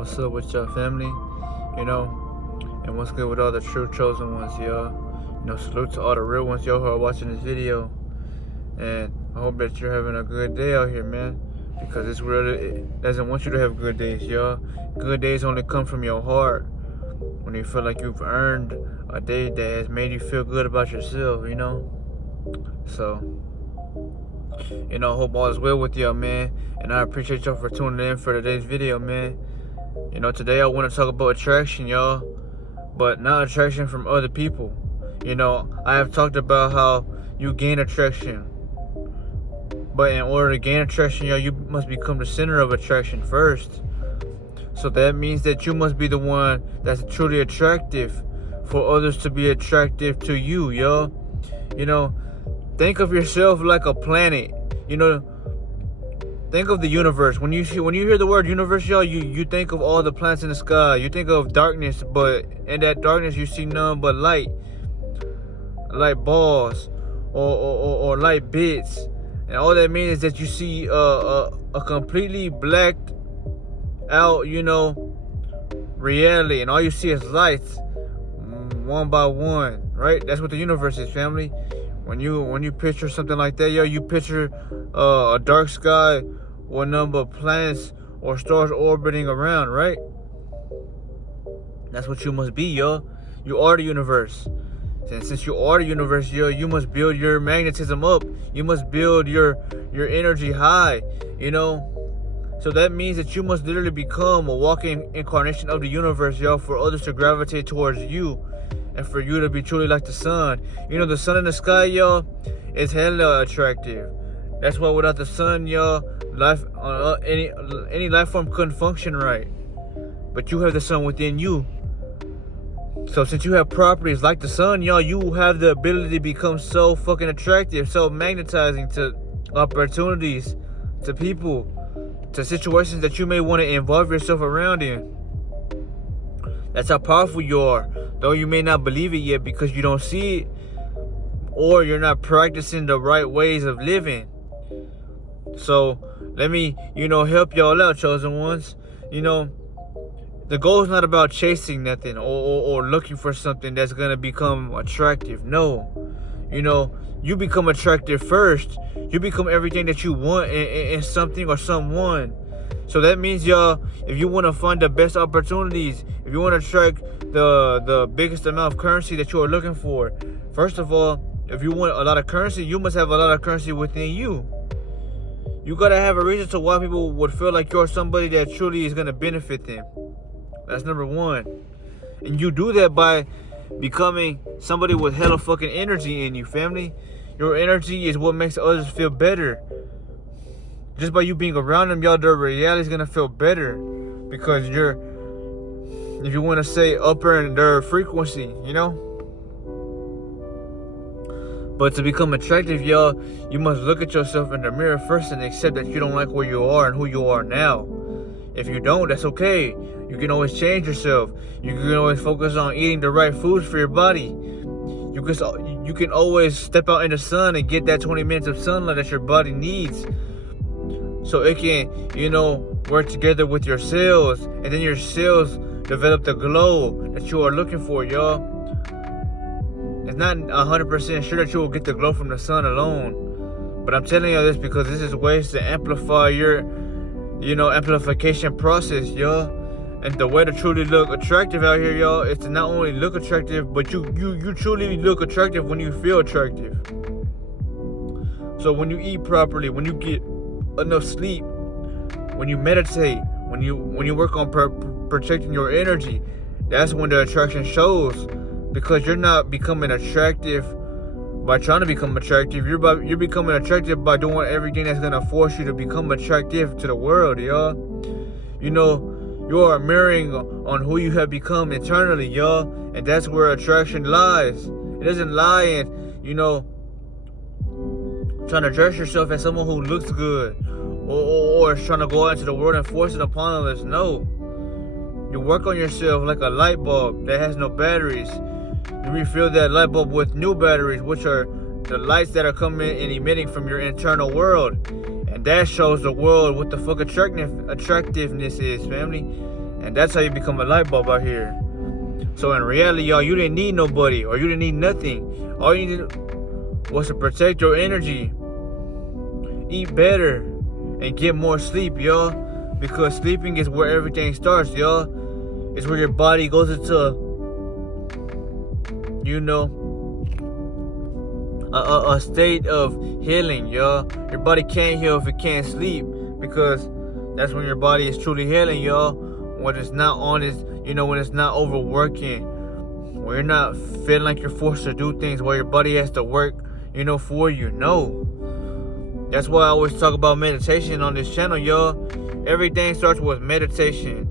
What's up with your family? You know, and what's good with all the true chosen ones, y'all? Salute to all the real ones, y'all, who are watching this video. And I hope that you're having a good day out here, man. Because this world it doesn't want you to have good days, y'all. Good days only come from your heart. When you feel like you've earned a day that has made you feel good about yourself, So, I hope all is well with y'all, man. And I appreciate y'all for tuning in for today's video, man. Today I want to talk about attraction, y'all. But not attraction from other people. I have talked about how you gain attraction. But in order to gain attraction, y'all, you must become the center of attraction first. So that means that you must be the one that's truly attractive for others to be attractive to you, y'all. Think of yourself like a planet. Think of the universe. When you hear the word universe, y'all, you think of all the planets in the sky. You think of darkness, but in that darkness you see none but light balls or light bits. And all that means is that you see a completely blacked out, reality, and all you see is lights, one by one, right? That's what the universe is, family. When you picture something like that, yo, you picture a dark sky with a number of planets or stars orbiting around, right? That's what you must be, yo. You are the universe. And since you are the universe, yo, you must build your magnetism up. You must build your energy high, So that means that you must literally become a walking incarnation of the universe, yo, for others to gravitate towards you. And for you to be truly like the sun. The sun in the sky, y'all, is hella attractive. That's why without the sun, y'all, life any life form couldn't function right. But you have the sun within you. So since you have properties like the sun, y'all, you have the ability to become so fucking attractive, so magnetizing to opportunities, to people, to situations that you may want to involve yourself around in. That's how powerful you are. Though you may not believe it yet because you don't see it, or you're not practicing the right ways of living. So let me, help y'all out, chosen ones. The goal is not about chasing nothing or looking for something that's gonna become attractive. No. You become attractive first. You become everything that you want in something or someone. So that means, y'all, if you want to find the best opportunities, if you want to attract the biggest amount of currency that you are looking for, first of all, if you want a lot of currency, you must have a lot of currency within you. You got to have a reason to why people would feel like you're somebody that truly is going to benefit them. That's number one. And you do that by becoming somebody with hella fucking energy in you, family. Your energy is what makes others feel better. Just by you being around them, y'all, their reality is going to feel better. Because if you want to say, upper in their frequency, But to become attractive, y'all, you must look at yourself in the mirror first and accept that you don't like where you are and who you are now. If you don't, that's okay. You can always change yourself. You can always focus on eating the right foods for your body. You can always step out in the sun and get that 20 minutes of sunlight that your body needs. So it can, work together with your cells. And then your cells develop the glow that you are looking for, y'all. It's not 100% sure that you will get the glow from the sun alone. But I'm telling you this because this is ways to amplify your, amplification process, y'all. And the way to truly look attractive out here, y'all, is to not only look attractive, but you truly look attractive when you feel attractive. So when you eat properly, when you get enough sleep, when you meditate, when you work on protecting your energy, that's when the attraction shows. Because you're not becoming attractive by trying to become attractive. You're becoming attractive by doing everything that's gonna force you to become attractive to the world, y'all. You are mirroring on who you have become internally, y'all, and that's where attraction lies. It doesn't lie in, trying to dress yourself as someone who looks good, or trying to go out into the world and force it upon others. No. You work on yourself like a light bulb that has no batteries. You refill that light bulb with new batteries, which are the lights that are coming and emitting from your internal world. And that shows the world what the fuck attractiveness is, family. And that's how you become a light bulb out here. So in reality, y'all, you didn't need nobody or you didn't need nothing. All you needed was to protect your energy, eat better, and get more sleep, y'all. Because sleeping is where everything starts, y'all. It's where your body goes into, a state of healing, y'all. Your body can't heal if it can't sleep, because that's when your body is truly healing, y'all. When it's not on its, when it's not overworking, when you're not feeling like you're forced to do things where your body has to work, for you. No. That's why I always talk about meditation on this channel, y'all. Everything starts with meditation.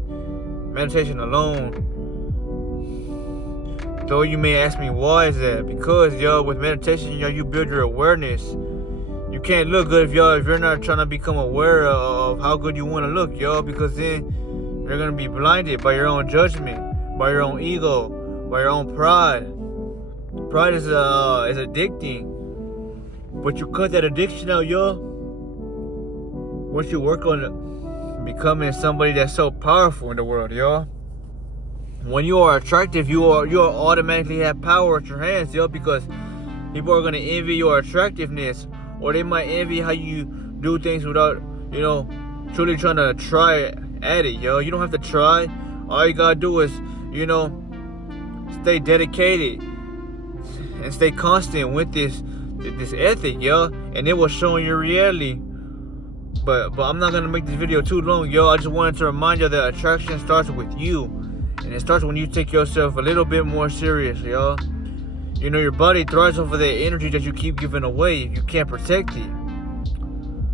Meditation alone. Though you may ask me, why is that? Because, y'all, with meditation, y'all, you build your awareness. You can't look good if you're not trying to become aware of how good you want to look, y'all, because then you're going to be blinded by your own judgment, by your own ego, by your own pride. Pride is addicting. But you cut that addiction out, y'all. Once you work on becoming somebody that's so powerful in the world, y'all. When you are attractive, you automatically have power at your hands, y'all, because people are gonna envy your attractiveness, or they might envy how you do things without, truly trying to try at it, yo. You don't have to try. All you gotta do is, stay dedicated and stay constant with this ethic, yo, and it will show in your reality. But I'm not gonna make this video too long, yo. I just wanted to remind you that attraction starts with you, and it starts when you take yourself a little bit more serious, yo. Your body thrives off of that energy that you keep giving away if you can't protect it,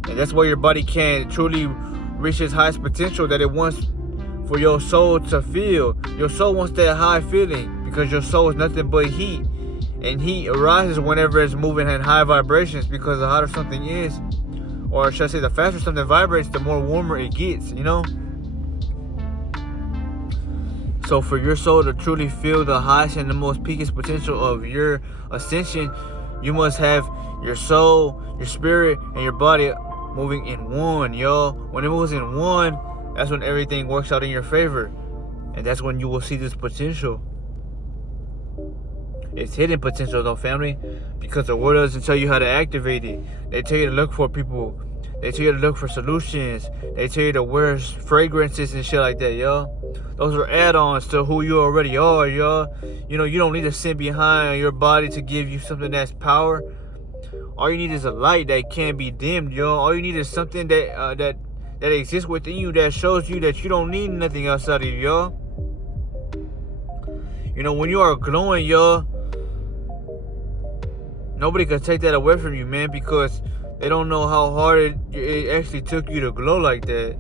and that's why your body can't truly reach its highest potential that it wants for your soul to feel. Your soul wants that high feeling because your soul is nothing but heat. And heat arises whenever it's moving at high vibrations, because the hotter something is, or should I say the faster something vibrates, the more warmer it gets, So for your soul to truly feel the highest and the most peakest potential of your ascension, you must have your soul, your spirit, and your body moving in one, y'all. When it moves in one, that's when everything works out in your favor. And that's when you will see this potential. It's hidden potential though, family, because the world doesn't tell you how to activate it. They tell you to look for people. They tell you to look for solutions. They tell you to wear fragrances and shit like that, y'all. Those are add-ons to who you already are, y'all. You don't need to sit behind your body to give you something that's power. All you need is a light that can't be dimmed, y'all. All you need is something that exists within you that shows you that you don't need nothing outside of you, y'all. When you are glowing, y'all, nobody can take that away from you, man, because they don't know how hard it actually took you to glow like that.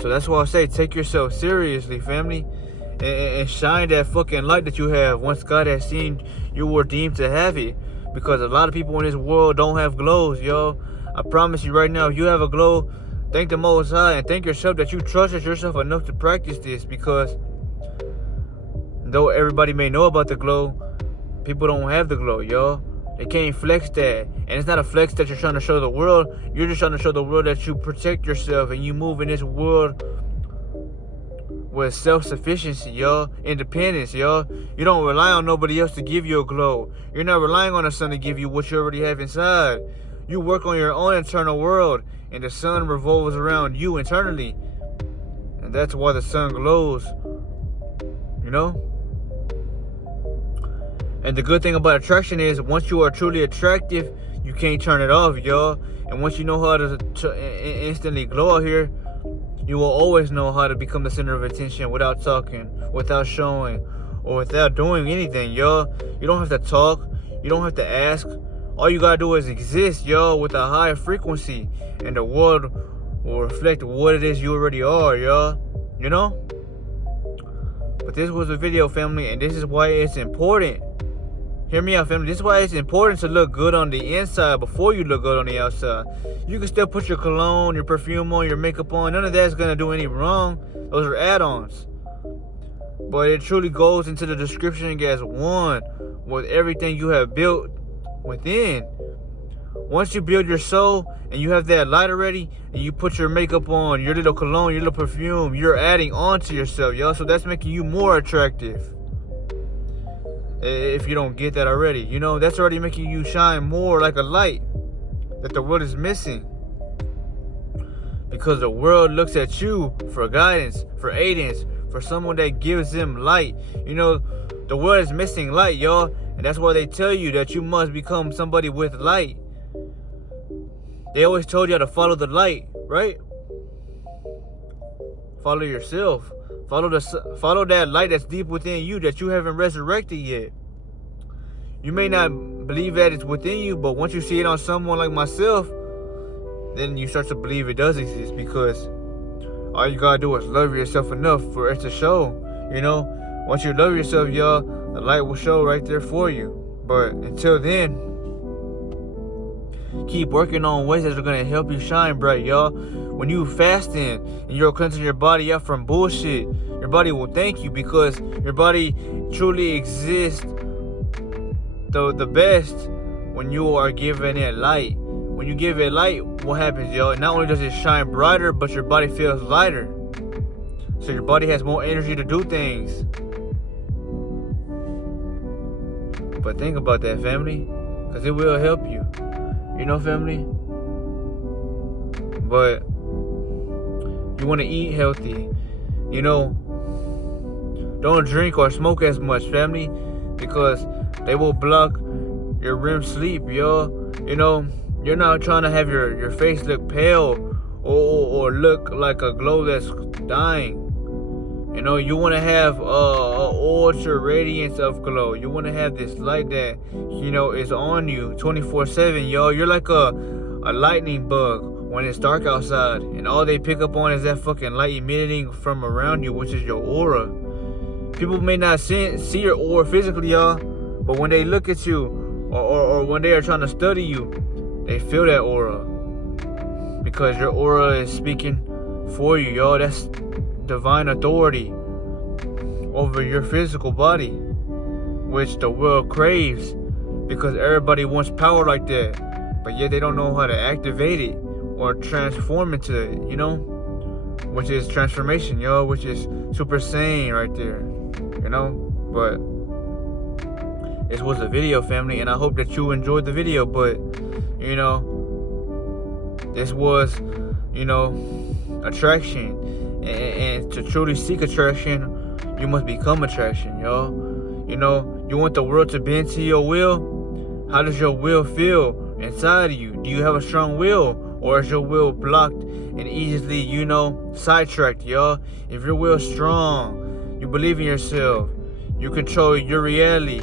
So that's why I say take yourself seriously, family, and shine that fucking light that you have once God has seen you were deemed to have it. Because a lot of people in this world don't have glows, yo. I promise you right now, if you have a glow, thank the Most High and thank yourself that you trusted yourself enough to practice this, because though everybody may know about the glow, people don't have the glow, y'all. They can't flex that. And it's not a flex that you're trying to show the world. You're just trying to show the world that you protect yourself and you move in this world with self-sufficiency, y'all. Independence, y'all. You don't rely on nobody else to give you a glow. You're not relying on the sun to give you what you already have inside. You work on your own internal world, and the sun revolves around you internally. And that's why the sun glows, And the good thing about attraction is, once you are truly attractive, you can't turn it off, y'all. And once you know how to instantly glow out here, you will always know how to become the center of attention without talking, without showing, or without doing anything, y'all. You don't have to talk. You don't have to ask. All you gotta do is exist, y'all, with a high frequency, and the world will reflect what it is you already are, y'all. But this was a video, family, and this is why it's important. Hear me out, family. This is why it's important to look good on the inside before you look good on the outside. You can still put your cologne, your perfume on, your makeup on. None of that's going to do any wrong. Those are add-ons. But it truly goes into the description as one with everything you have built within. once you build your soul and you have that light already, and you put your makeup on, your little cologne, your little perfume, you're adding on to yourself, yo. So that's making you more attractive. If you don't get that already, you know, that's already making you shine more like a light that the world is missing. Because the world looks at you for guidance, for aidance, for someone that gives them light. You know, the world is missing light, y'all. And that's why they tell you that you must become somebody with light. They always told you how to follow the light, right? Follow yourself. Follow that light that's deep within you that you haven't resurrected yet. You may not believe that it's within you, but once you see it on someone like myself, then you start to believe it does exist, because all you gotta do is love yourself enough for it to show. You know, once you love yourself, y'all, the light will show right there for you. But until then, keep working on ways that are gonna help you shine bright, y'all. When you fasting and you're cleansing your body up from bullshit, your body will thank you, because your body truly exists the best when you are giving it light. When you give it light, what happens, y'all? Not only does it shine brighter, but your body feels lighter. So your body has more energy to do things. But think about that, family, because it will help you. You know, family? But you want to eat healthy. You know, don't drink or smoke as much, family, because they will block your REM sleep, yo. You know, you're not trying to have your face look pale or look like a glow that's dying. You know, you want to have a ultra radiance of glow. You want to have this light that, you know, is on you 24/7, yo. You're like a lightning bug when it's dark outside, and all they pick up on is that fucking light emitting from around you, which is your aura. People may not see your aura physically, y'all, but when they look at you or when they are trying to study you, they feel that aura, because your aura is speaking for you, y'all. That's divine authority over your physical body, which the world craves, because everybody wants power like that, but yet they don't know how to activate it or transform into it, you know, which is transformation, yo, which is Super Saiyan right there, you know. But this was a video, family, and I hope that you enjoyed the video. But you know, this was, you know, attraction, and to truly seek attraction, you must become attraction, y'all. You know, you want the world to bend to your will. How does your will feel inside of you? Do you have a strong will, or is your will blocked and easily, you know, sidetracked, y'all? If your will is strong, you believe in yourself, you control your reality,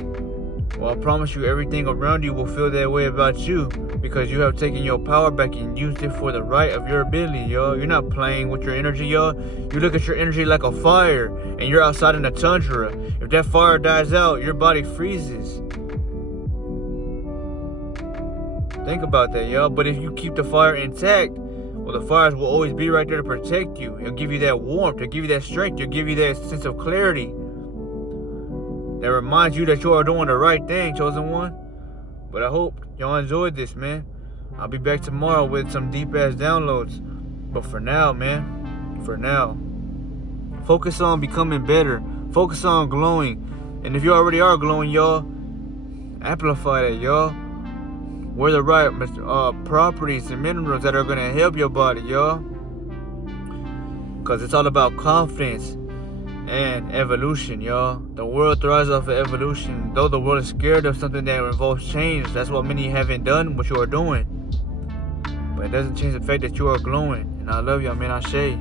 well, I promise you, everything around you will feel that way about you, because you have taken your power back and used it for the right of your ability, yo. You're not playing with your energy, yo. You look at your energy like a fire, and you're outside in the tundra. If that fire dies out, your body freezes. Think about that, yo. But if you keep the fire intact, well, the fires will always be right there to protect you. It'll give you that warmth, it'll give you that strength, it'll give you that sense of clarity that reminds you that you are doing the right thing, chosen one. But I hope y'all enjoyed this, man. I'll be back tomorrow with some deep ass downloads. But for now, man, focus on becoming better. Focus on glowing. And if you already are glowing, y'all, amplify that, y'all. Wear the right properties and minerals that are gonna help your body, y'all. Cause it's all about confidence and evolution, y'all. The world thrives off of evolution. Though the world is scared of something that involves change, that's what many haven't done what you are doing. But it doesn't change the fact that you are glowing. And I love y'all, man. Ashe.